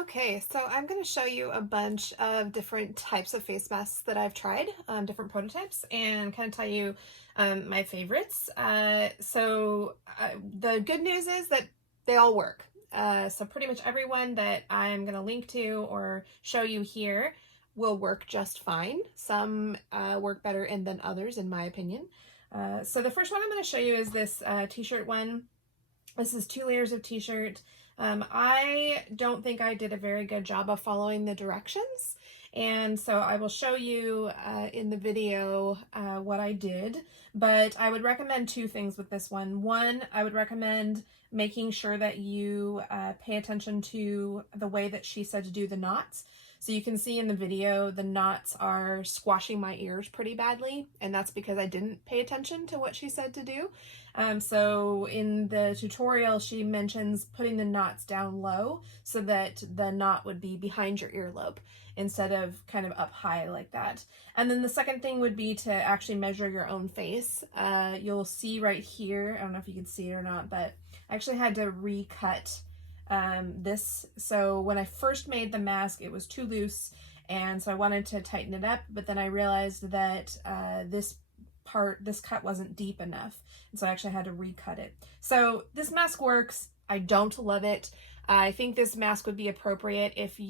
Okay, so I'm going to show you a bunch of different types of face masks that I've tried, different prototypes, and kind of tell you my favorites. The good news is that they all work. So pretty much everyone that I'm going to link to or show you here will work just fine. Some work better than others, in my opinion. So the first one I'm going to show you is this t-shirt one. This is 2 layers of t-shirt. I don't think I did a very good job of following the directions. And so I will show you in the video what I did, but I would recommend 2 things with this one. One, I would recommend making sure that you pay attention to the way that she said to do the knots. So you can see in the video, the knots are squashing my ears pretty badly, and that's because I didn't pay attention to what she said to do. So in the tutorial, she mentions putting the knots down low so that the knot would be behind your earlobe instead of kind of up high like that. And then the second thing would be to actually measure your own face. You'll see right here, I don't know if you can see it or not, but I actually had to recut this. So when I first made the mask, it was too loose, and so I wanted to tighten it up, but then I realized that this cut wasn't deep enough, and so I actually had to recut it. So this mask works. I don't love it. I think this mask would be appropriate if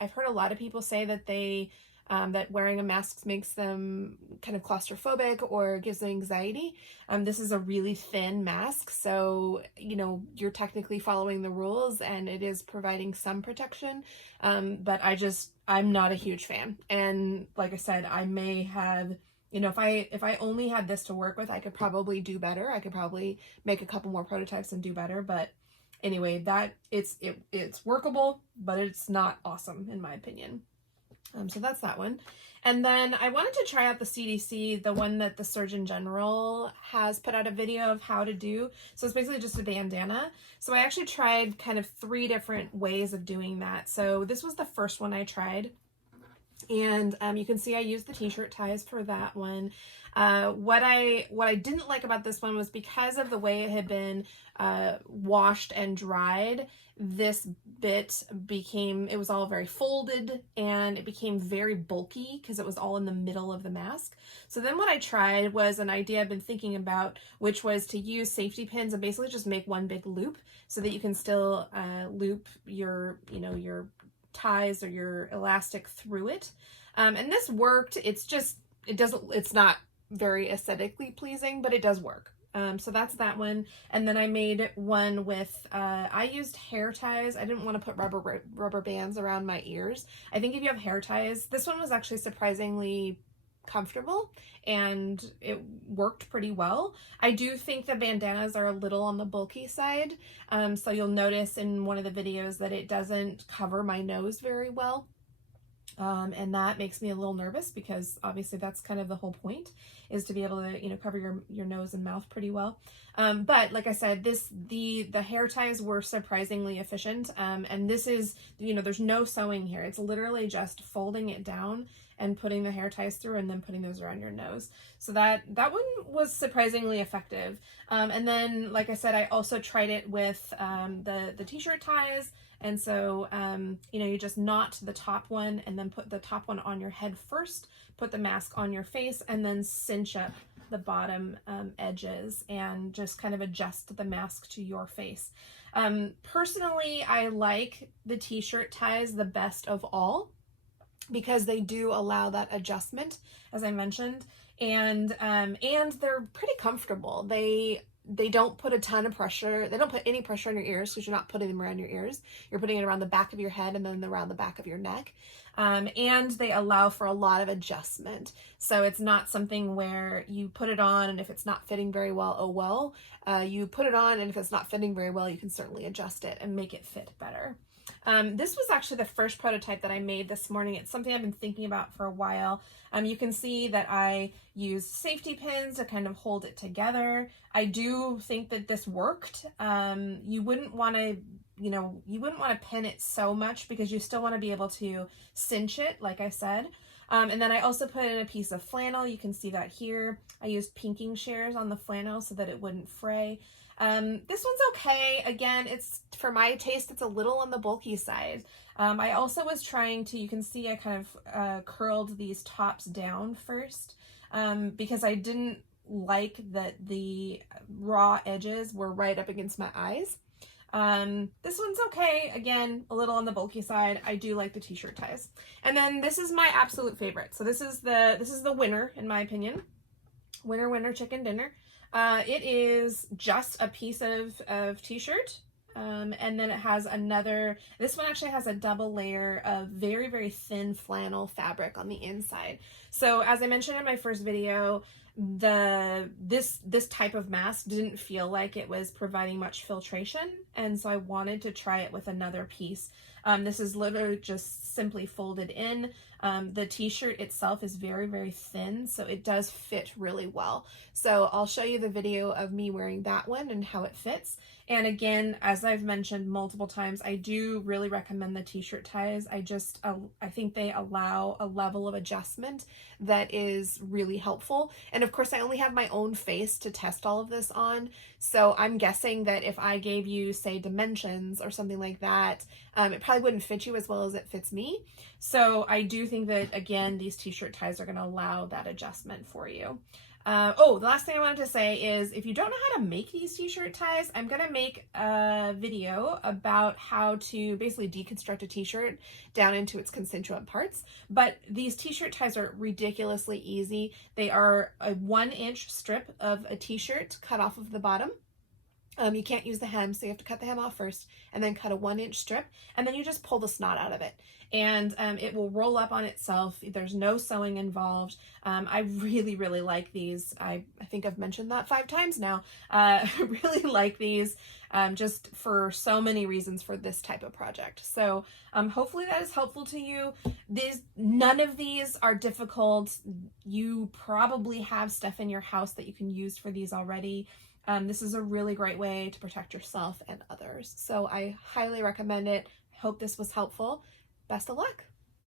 I've heard a lot of people say that that wearing a mask makes them kind of claustrophobic or gives them anxiety. This is a really thin mask, so you're technically following the rules and it is providing some protection, but I'm not a huge fan. And like I said, I may have, if I only had this to work with, I could probably do better. I could probably make a couple more prototypes and do better, but anyway, it's workable, but it's not awesome in my opinion. So that's that one. And then I wanted to try out the CDC, the one that the Surgeon General has put out a video of how to do. So it's basically just a bandana. So I actually tried kind of 3 different ways of doing that. So this was the first one I tried. And you can see I used the t-shirt ties for that one. What I didn't like about this one was because of the way it had been washed and dried, this bit it was all very folded and it became very bulky because it was all in the middle of the mask. So then what I tried was an idea I've been thinking about, which was to use safety pins and basically just make one big loop so that you can still loop your ties or your elastic through it. And this worked. It's not very aesthetically pleasing, but it does work. So that's that one. And then I made one with, I used hair ties. I didn't want to put rubber bands around my ears. I think if you have hair ties, this one was actually surprisingly comfortable and it worked pretty well. I do think the bandanas are a little on the bulky side. So you'll notice in one of the videos that it doesn't cover my nose very well. And that makes me a little nervous because obviously that's kind of the whole point, is to be able to, cover your nose and mouth pretty well. But like I said, the hair ties were surprisingly efficient. And this is, there's no sewing here. It's literally just folding it down and putting the hair ties through and then putting those around your nose. So that one was surprisingly effective. And then, like I said, I also tried it with the t-shirt ties. And so, you just knot the top one and then put the top one on your head first, put the mask on your face, and then cinch up the bottom edges and just kind of adjust the mask to your face. Personally, I like the t-shirt ties the best of all because they do allow that adjustment, as I mentioned, and they're pretty comfortable. They don't put a ton of pressure. They don't put any pressure on your ears because you're not putting them around your ears. You're putting it around the back of your head and then around the back of your neck. And they allow for a lot of adjustment. So it's not something where you put it on and if it's not fitting very well, oh well. You put it on and if it's not fitting very well, you can certainly adjust it and make it fit better. This was actually the first prototype that I made this morning. It's something I've been thinking about for a while. You can see that I used safety pins to kind of hold it together. I do think that this worked. You wouldn't want to pin it so much because you still want to be able to cinch it, like I said. And then I also put in a piece of flannel. You can see that here. I used pinking shears on the flannel so that it wouldn't fray. This one's okay. Again, it's, for my taste, it's a little on the bulky side. I also was trying to, you can see I kind of curled these tops down first, because I didn't like that the raw edges were right up against my eyes. This one's okay. Again, a little on the bulky side. I do like the t-shirt ties. And then this is my absolute favorite. So this is the winner, in my opinion. Winner chicken dinner. It is just a piece of t-shirt. And then it has another, this one actually has a double layer of very, very thin flannel fabric on the inside. So as I mentioned in my first video, this type of mask didn't feel like it was providing much filtration, and so I wanted to try it with another piece. This is literally just simply folded in. The t-shirt itself is very, very thin, so it does fit really well. So I'll show you the video of me wearing that one and how it fits. And again, as I've mentioned multiple times, I do really recommend the t-shirt ties. I think they allow a level of adjustment that is really helpful. And of course, I only have my own face to test all of this on. So I'm guessing that if I gave you, say, dimensions or something like that, it probably wouldn't fit you as well as it fits me. So I do think that, again, these t-shirt ties are going to allow that adjustment for you. The last thing I wanted to say is, if you don't know how to make these t-shirt ties, I'm going to make a video about how to basically deconstruct a t-shirt down into its constituent parts. But these t-shirt ties are ridiculously easy. They are a 1-inch strip of a t-shirt cut off of the bottom. You can't use the hem, so you have to cut the hem off first and then cut a 1-inch strip, and then you just pull the snot out of it. And it will roll up on itself. There's no sewing involved. I really, really like these. I think I've mentioned that 5 times now. I really like these just for so many reasons for this type of project. So hopefully that is helpful to you. None of these are difficult. You probably have stuff in your house that you can use for these already. This is a really great way to protect yourself and others. So I highly recommend it. Hope this was helpful. Best of luck.